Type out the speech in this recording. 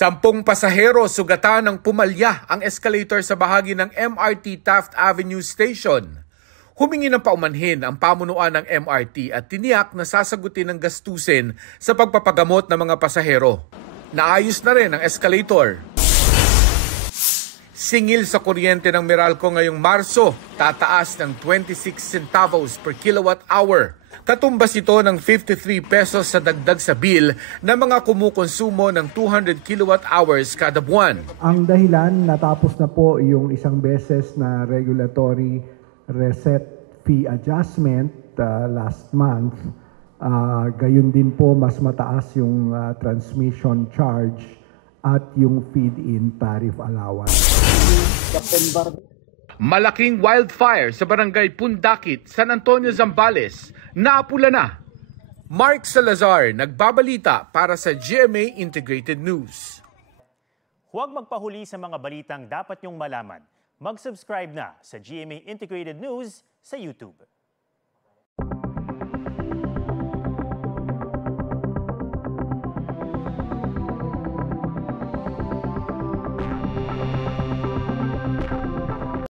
10 pasahero sugatan ng pumalya ang escalator sa bahagi ng MRT Taft Avenue Station. Humingi ng paumanhin ang pamunuan ng MRT at tiniyak na sasagutin ng gastusin sa pagpapagamot ng mga pasahero. Naayos na rin ang escalator. Singil sa kuryente ng Meralco ngayong Marso, tataas ng 26 centavos per kilowatt hour. Katumbas ito ng 53 pesos sa dagdag sa bill ng mga kumukonsumo ng 200 kilowatt hours kada buwan. Ang dahilan, natapos na po yung isang beses na regulatory reset fee adjustment last month. Gayon din po mas mataas yung transmission charge at yung feed-in tariff allowance. Malaking wildfire sa barangay Pundakit, San Antonio, Zambales. Naapula na. Mark Salazar, nagbabalita para sa GMA Integrated News. Huwag magpahuli sa mga balitang dapat niyong malaman. Mag-subscribe na sa GMA Integrated News sa YouTube.